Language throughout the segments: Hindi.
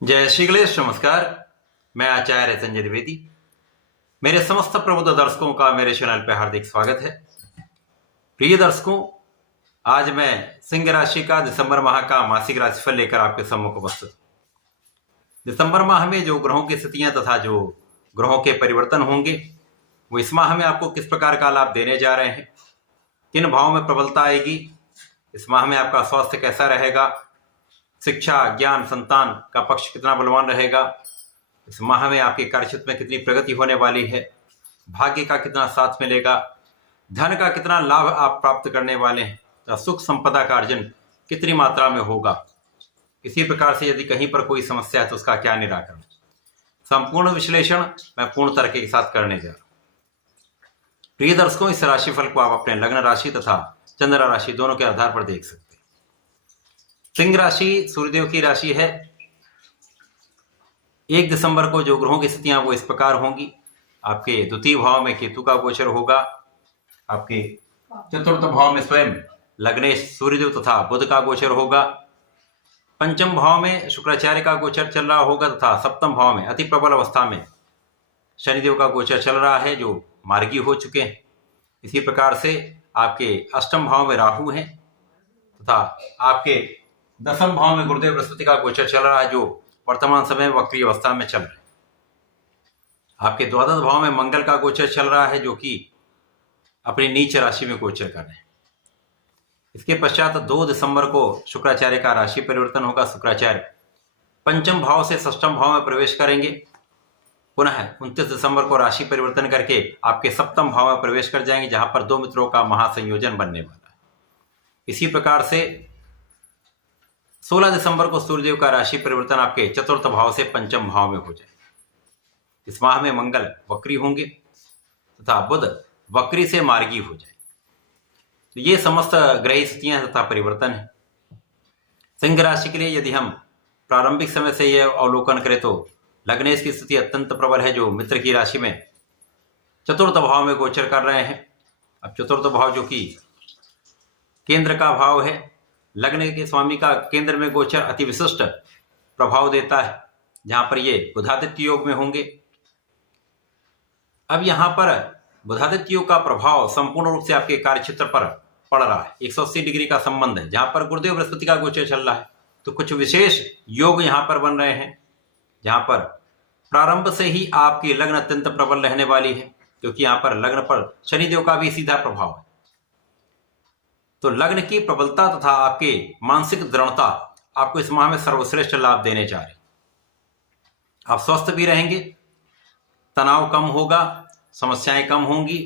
जय श्री गणेश। नमस्कार। मैं आचार्य संजय द्विवेदी। मेरे समस्त प्रबुद्ध दर्शकों का मेरे चैनल पर हार्दिक स्वागत है। प्रिय दर्शकों, आज मैं सिंह राशि का दिसंबर माह का मासिक राशिफल लेकर आपके सम्मुख उपस्थित हूं। दिसंबर माह में जो ग्रहों की स्थितियां तथा जो ग्रहों के परिवर्तन होंगे वो इस माह में आपको किस प्रकार का लाभ देने जा रहे हैं, किन भावों में प्रबलता आएगी, इस माह में आपका स्वास्थ्य कैसा रहेगा, शिक्षा, ज्ञान, संतान का पक्ष कितना बलवान रहेगा, इस माह में आपके कार्यक्षेत्र में कितनी प्रगति होने वाली है, भाग्य का कितना साथ मिलेगा, धन का कितना लाभ आप प्राप्त करने वाले हैं, तो सुख संपदा का अर्जन कितनी मात्रा में होगा, इसी प्रकार से यदि कहीं पर कोई समस्या है तो उसका क्या निराकरण, संपूर्ण विश्लेषण मैं पूर्ण तरीके के साथ करने जा रहा हूं। प्रिय दर्शकों, इस राशिफल को आप अपने लग्न राशि तथा चंद्र राशि दोनों के आधार पर देख सकते हैं। सिंह राशि सूर्यदेव की राशि है। 1 दिसंबर को जो ग्रहों की स्थितियां वो इस प्रकार होंगी। आपके द्वितीय भाव में केतु का गोचर होगा, आपके चतुर्थ भाव में स्वयं लग्नेश सूर्यदेव तथा बुध का गोचर होगा, पंचम भाव में शुक्राचार्य का गोचर चल रहा होगा तथा सप्तम भाव में अति प्रबल अवस्था में शनिदेव का गोचर चल रहा है जो मार्गी हो चुके हैं। इसी प्रकार से आपके अष्टम भाव में राहु हैं तथा आपके दसम भाव में गुरुदेव बृहस्पति का गोचर चल रहा है जो वर्तमान समय में वक्री अवस्था में चल रहा है। आपके द्वादश भाव में मंगल का गोचर चल रहा है जो कि अपनी नीच राशि में गोचर कर रहे हैं। इसके पश्चात 2 दिसंबर को शुक्राचार्य का राशि परिवर्तन होगा। शुक्राचार्य पंचम भाव से षष्ठम भाव में प्रवेश करेंगे। पुनः 29 दिसंबर को राशि परिवर्तन करके आपके सप्तम भाव में प्रवेश कर जाएंगे जहां पर 2 मित्रों का महासंयोजन बनने वाला है। इसी प्रकार से 16 दिसंबर को सूर्यदेव का राशि परिवर्तन आपके चतुर्थ भाव से पंचम भाव में हो जाए। इस माह में मंगल वक्री होंगे तथा बुध वक्री से मार्गी हो जाए। तो ये समस्त ग्रह स्थितियां तथा परिवर्तन है। सिंह राशि के लिए यदि हम प्रारंभिक समय से यह अवलोकन करें तो लग्नेश की स्थिति अत्यंत प्रबल है जो मित्र की राशि में चतुर्थ भाव में गोचर कर रहे हैं। अब चतुर्थ भाव जो कि केंद्र का भाव है, लग्न के स्वामी का केंद्र में गोचर अति विशिष्ट प्रभाव देता है जहां पर ये बुधादित्य योग में होंगे। अब यहां पर बुधादित्य योग का प्रभाव संपूर्ण रूप से आपके कार्यक्षेत्र पर पड़ रहा है। 180 डिग्री का संबंध है जहां पर गुरुदेव बृहस्पति का गोचर चल रहा है। तो कुछ विशेष योग यहां पर बन रहे हैं जहां पर प्रारंभ से ही आपकी लग्न अत्यंत प्रबल रहने वाली है क्योंकि यहां पर लग्न पर शनिदेव का भी सीधा प्रभाव है। तो लग्न की प्रबलता तथा आपके मानसिक दृढ़ता आपको इस माह में सर्वश्रेष्ठ लाभ देने जा रही। आप स्वस्थ भी रहेंगे, तनाव कम होगा, समस्याएं कम होंगी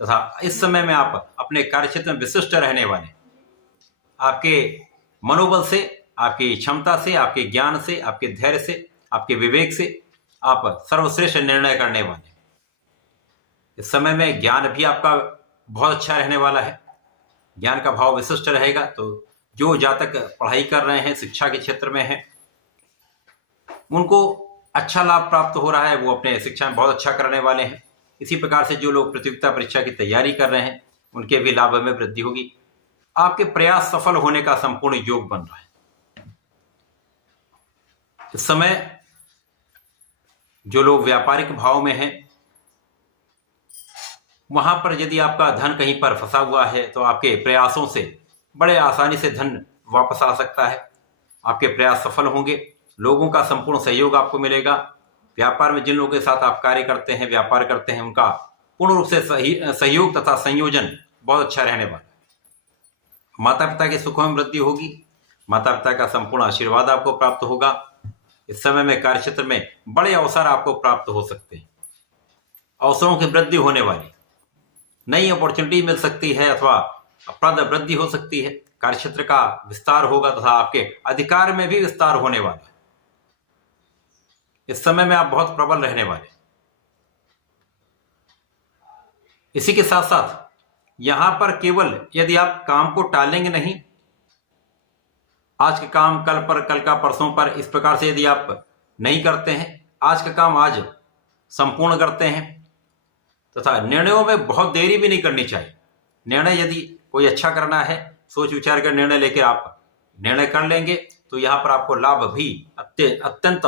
तथा इस समय में आप अपने कार्यक्षेत्र में विशिष्ट रहने वाले। आपके मनोबल से, आपकी क्षमता से, आपके ज्ञान से, आपके धैर्य से, आपके विवेक से आप सर्वश्रेष्ठ निर्णय करने वाले। इस समय में ज्ञान भी आपका बहुत अच्छा रहने वाला है, ज्ञान का भाव विशिष्ट रहेगा। तो जो जातक पढ़ाई कर रहे हैं, शिक्षा के क्षेत्र में हैं, उनको अच्छा लाभ प्राप्त हो रहा है, वो अपने शिक्षा में बहुत अच्छा करने वाले हैं। इसी प्रकार से जो लोग प्रतियोगिता परीक्षा की तैयारी कर रहे हैं उनके भी लाभ में वृद्धि होगी। आपके प्रयास सफल होने का संपूर्ण योग बन रहा है। इस समय जो लोग व्यापारिक भाव में हैं वहां पर यदि आपका धन कहीं पर फंसा हुआ है तो आपके प्रयासों से बड़े आसानी से धन वापस आ सकता है। आपके प्रयास सफल होंगे, लोगों का संपूर्ण सहयोग आपको मिलेगा। व्यापार में जिन लोगों के साथ आप कार्य करते हैं, व्यापार करते हैं, उनका पूर्ण रूप से सहयोग तथा संयोजन बहुत अच्छा रहने वाला है। माता पिता के सुखों में वृद्धि होगी, माता पिता का संपूर्ण आशीर्वाद आपको प्राप्त होगा। इस समय में कार्यक्षेत्र में बड़े अवसर आपको प्राप्त हो सकते हैं, अवसरों की वृद्धि होने वाली, नई अपॉर्चुनिटी मिल सकती है अथवा पद वृद्धि हो सकती है, कार्यक्षेत्र का विस्तार होगा तथा आपके अधिकार में भी विस्तार होने वाला है। इस समय में आप बहुत प्रबल रहने वाले। इसी के साथ साथ यहां पर केवल यदि आप काम को टालेंगे नहीं, आज का काम कल पर, कल का परसों पर, इस प्रकार से यदि आप नहीं करते हैं, आज का काम आज संपूर्ण करते हैं तथा निर्णयों में बहुत देरी भी नहीं करनी चाहिए। निर्णय यदि कोई अच्छा करना है, सोच विचार कर निर्णय लेकर आप निर्णय कर लेंगे तो यहाँ पर आपको लाभ भी अत्यंत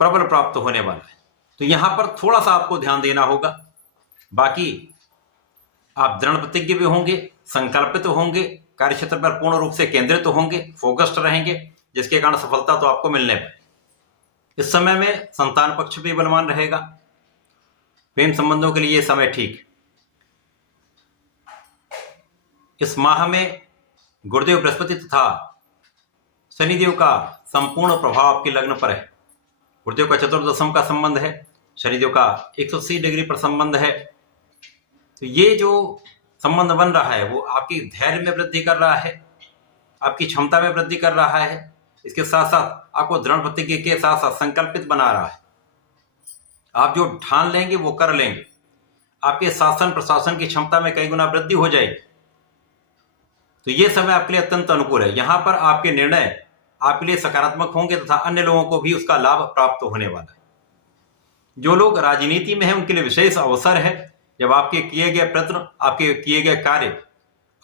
प्रबल प्राप्त होने वाला है। तो यहाँ पर थोड़ा सा आपको ध्यान देना होगा। बाकी आप दृढ़ प्रतिज्ञ भी होंगे, संकल्पित होंगे, कार्यक्षेत्र पर पूर्ण रूप से केंद्रित होंगे, फोकस्ड रहेंगे, जिसके कारण सफलता तो आपको मिलने पाए। इस समय में संतान पक्ष भी बलवान रहेगा। प्रेम संबंधों के लिए ये समय ठीक। इस माह में गुरुदेव बृहस्पति तथा शनिदेव का संपूर्ण प्रभाव आपके लग्न पर है। गुरुदेव का चतुर्दशम का संबंध है, शनिदेव का 180 डिग्री पर संबंध है। तो ये जो संबंध बन रहा है वो आपकी धैर्य में वृद्धि कर रहा है, आपकी क्षमता में वृद्धि कर रहा है। इसके साथ साथ आपको दृढ़ प्रतिज्ञा के साथ साथ संकल्पित बना रहा है। आप जो ठान लेंगे वो कर लेंगे। आपके शासन प्रशासन की क्षमता में कई गुना वृद्धि हो जाएगी। तो ये समय आपके लिए अत्यंत अनुकूल है। यहाँ पर आपके निर्णय आपके लिए सकारात्मक होंगे तथा अन्य लोगों को भी उसका लाभ प्राप्त होने वाला है। जो लोग राजनीति में हैं उनके लिए विशेष अवसर है। जब आपके किए गए प्रयत्न, आपके किए गए कार्य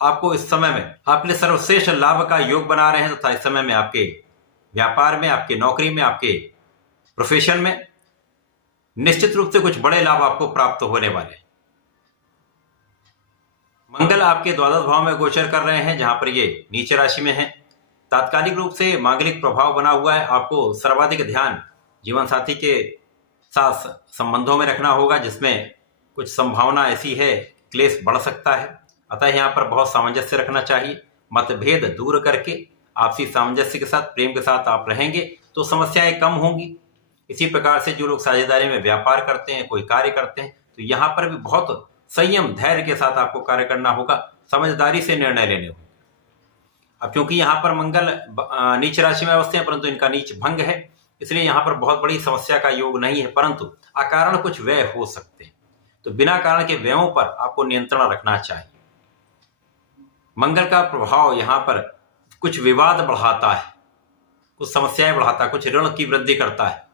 आपको इस समय में आपके लिए सर्वश्रेष्ठ लाभ का योग बना रहे हैं तथा इस समय में आपके व्यापार में, आपके नौकरी में, आपके प्रोफेशन में निश्चित रूप से कुछ बड़े लाभ आपको प्राप्त होने वाले हैं। मंगल आपके द्वादश भाव में गोचर कर रहे हैं, जहां पर ये नीच राशि में है। तात्कालिक रूप से मांगलिक प्रभाव बना हुआ है। आपको सर्वाधिक ध्यान जीवन साथी के साथ संबंधों में रखना होगा, जिसमें कुछ संभावना ऐसी है क्लेश बढ़ सकता है। अतः यहाँ पर बहुत सामंजस्य रखना चाहिए। मतभेद दूर करके आपसी सामंजस्य के साथ, प्रेम के साथ आप रहेंगे तो समस्याएं कम होंगी। इसी प्रकार से जो लोग साझेदारी में व्यापार करते हैं, कोई कार्य करते हैं, तो यहाँ पर भी बहुत संयम धैर्य के साथ आपको कार्य करना होगा, समझदारी से निर्णय लेने होंगे। अब क्योंकि यहाँ पर मंगल नीच राशि में अवस्थित है, परंतु इनका नीच भंग है, इसलिए यहाँ पर बहुत बड़ी समस्या का योग नहीं है, परंतु अकारण कुछ व्यय हो सकते हैं। तो बिना कारण के व्ययों पर आपको नियंत्रण रखना चाहिए। मंगल का प्रभाव यहाँ पर कुछ विवाद बढ़ाता है, कुछ समस्याएं बढ़ाता है, कुछ ऋण की वृद्धि करता है।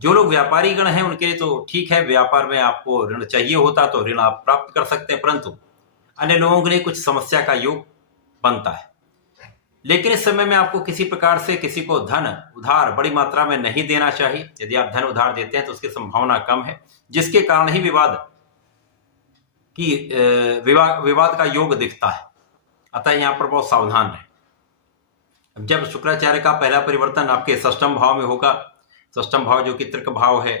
जो लोग व्यापारी गण हैं उनके लिए तो ठीक है, व्यापार में आपको ऋण चाहिए होता तो ऋण आप प्राप्त कर सकते हैं, परंतु अन्य लोगों के लिए कुछ समस्या का योग बनता है। लेकिन इस समय में आपको किसी प्रकार से किसी को धन उधार बड़ी मात्रा में नहीं देना चाहिए। यदि आप धन उधार देते हैं तो उसकी संभावना कम है, जिसके कारण ही विवाद का योग दिखता है। अतः यहाँ पर बहुत सावधान रहें। जब शुक्राचार्य का पहला परिवर्तन आपके षष्ठम भाव में होगा, षष्ठम भाव जो कि तृक भाव है,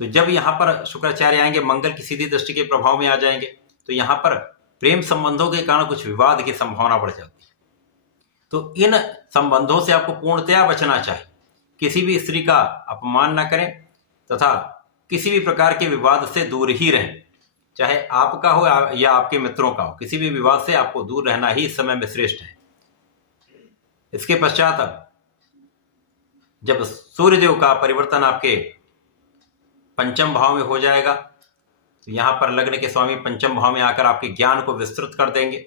तो जब यहाँ पर शुक्राचार्य आएंगे, मंगल की सीधी दृष्टि के प्रभाव में आ जाएंगे, तो यहाँ पर प्रेम संबंधों के कारण कुछ विवाद की संभावना बढ़ जाती है। तो इन संबंधों से आपको पूर्णतया बचना चाहिए। किसी भी स्त्री का अपमान न करें तथा किसी भी प्रकार के विवाद से दूर ही रहें, चाहे आपका हो या आपके मित्रों का हो। किसी भी विवाद से आपको दूर रहना ही इस समय में श्रेष्ठ है। इसके पश्चात जब सूर्यदेव का परिवर्तन आपके पंचम भाव में हो जाएगा, तो यहाँ पर लग्न के स्वामी पंचम भाव में आकर आपके ज्ञान को विस्तृत कर देंगे।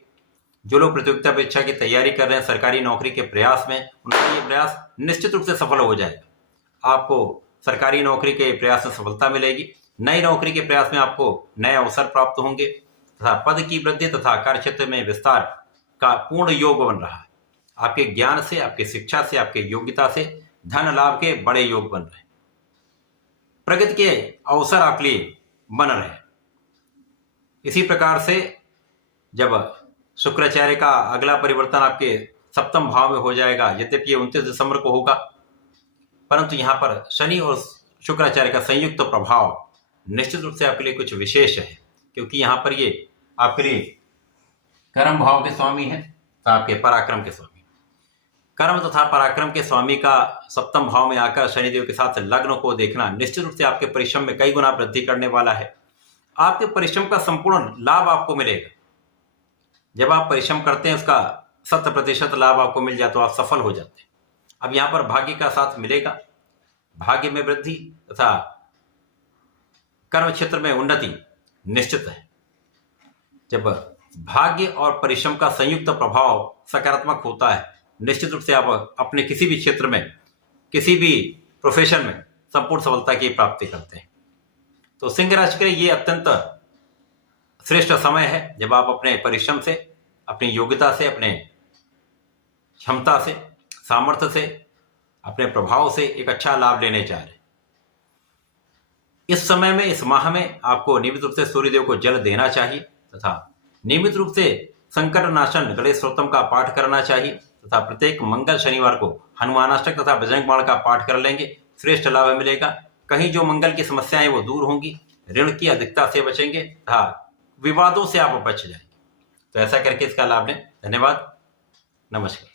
जो लोग प्रतियोगिता परीक्षा की तैयारी कर रहे हैं, सरकारी नौकरी के प्रयास में, उनका ये प्रयास निश्चित रूप से सफल हो जाएगा। आपको सरकारी नौकरी के प्रयास में सफलता मिलेगी। नई नौकरी के प्रयास में आपको नए अवसर प्राप्त होंगे तथा पद की वृद्धि तथा कार्यक्षेत्र में विस्तार का पूर्ण योग बन रहा है। आपके ज्ञान से, आपकी शिक्षा से, आपके योग्यता से धन लाभ के बड़े योग बन रहे हैं। प्रगति के अवसर आपके लिए बन रहे हैं। इसी प्रकार से जब शुक्राचार्य का अगला परिवर्तन आपके सप्तम भाव में हो जाएगा, यद्यपि ये 29 दिसंबर को होगा, परंतु यहाँ पर शनि और शुक्राचार्य का संयुक्त प्रभाव निश्चित रूप से आपके लिए कुछ विशेष है, क्योंकि यहाँ पर ये आपके लिए कर्म भाव के स्वामी है तथा आपके पराक्रम के स्वामी। कर्म तथा पराक्रम के स्वामी का सप्तम भाव में आकर शनिदेव के साथ लग्न को देखना निश्चित रूप से आपके परिश्रम में कई गुना वृद्धि करने वाला है। आपके परिश्रम का संपूर्ण लाभ आपको मिलेगा। जब आप परिश्रम करते हैं उसका 100% लाभ आपको मिल जाए तो आप सफल हो जाते हैं। अब यहाँ पर भाग्य का साथ मिलेगा, भाग्य में वृद्धि तथा कर्म क्षेत्र में उन्नति निश्चित है। जब भाग्य और परिश्रम का संयुक्त प्रभाव सकारात्मक होता है, निश्चित रूप से आप अपने किसी भी क्षेत्र में, किसी भी प्रोफेशन में संपूर्ण सफलता की प्राप्ति करते हैं। तो सिंह राशि के लिए ये अत्यंत श्रेष्ठ समय है, जब आप अपने परिश्रम से, अपनी योग्यता से, अपने क्षमता से, सामर्थ्य से, अपने प्रभाव से एक अच्छा लाभ लेने चाह रहे हैं। इस समय में, इस माह में आपको नियमित रूप से सूर्यदेव को जल देना चाहिए तथा नियमित रूप से संकट नाशन गणेश स्तोत्रम का पाठ करना चाहिए तथा प्रत्येक मंगल शनिवार को हनुमानाष्टक तथा बजरंग बाण का पाठ कर लेंगे, श्रेष्ठ लाभ मिलेगा। कहीं जो मंगल की समस्याएं वो दूर होंगी, ऋण की अधिकता से बचेंगे तथा विवादों से आप बच जाएंगे। तो ऐसा करके इसका लाभ लें। धन्यवाद, नमस्कार।